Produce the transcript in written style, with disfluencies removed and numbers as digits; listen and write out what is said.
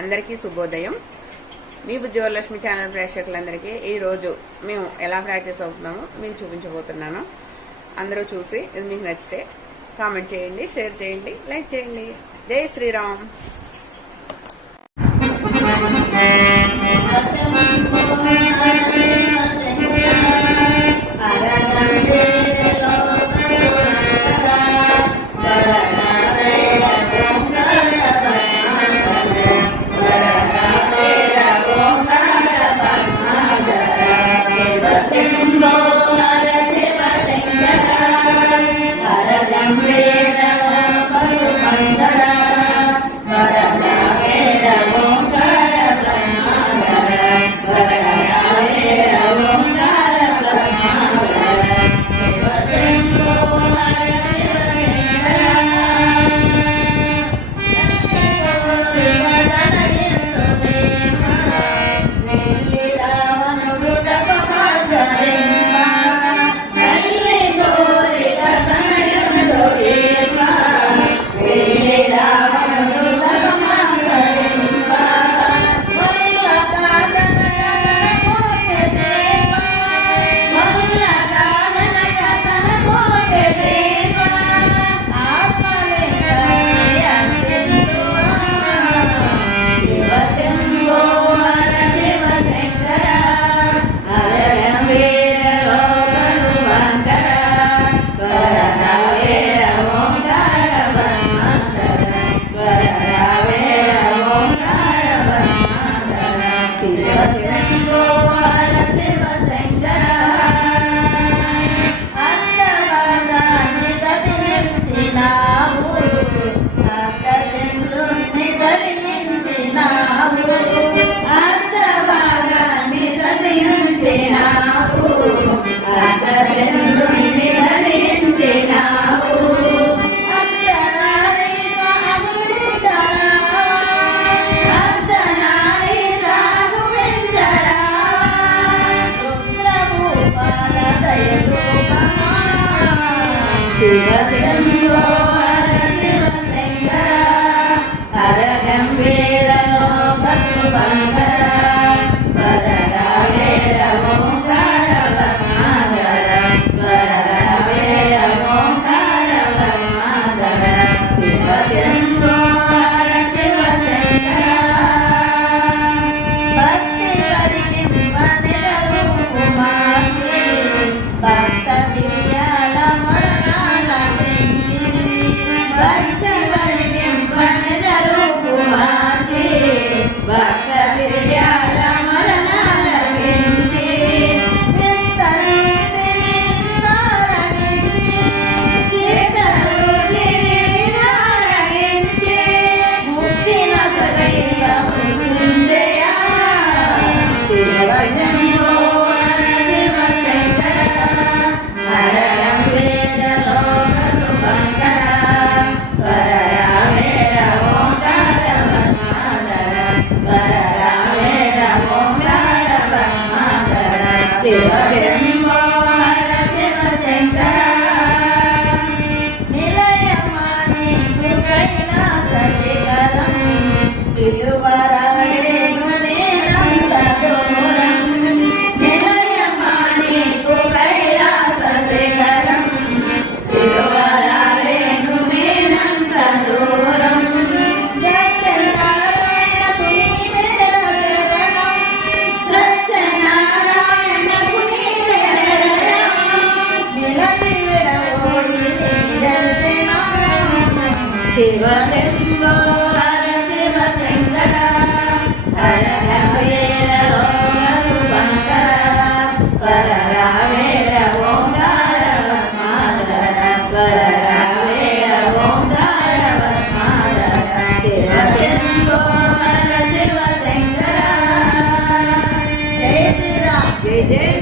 అందరికీ శుభోదయం. మీ బుజ్జివరలక్ష్మి ఛానల్ ప్రేక్షకులందరికీ ఈరోజు మేము ఎలా ప్రాక్టీస్ అవుతున్నామో మీకు చూపించబోతున్నాను. అందరూ చూసి ఇది మీకు నచ్చితే కామెంట్ చేయండి, షేర్ చేయండి, లైక్ చేయండి. జై శ్రీరామ్. శివ శంభో హర శివ శంకర హర రమేర ఓంగ శుభంకర పర రామేర ఓంకార వస్మాదర పర రామేర ఓంకార వస్మాదర శివ శంభో హర శివ శంకర. జై శ్రీరామ్. జై జై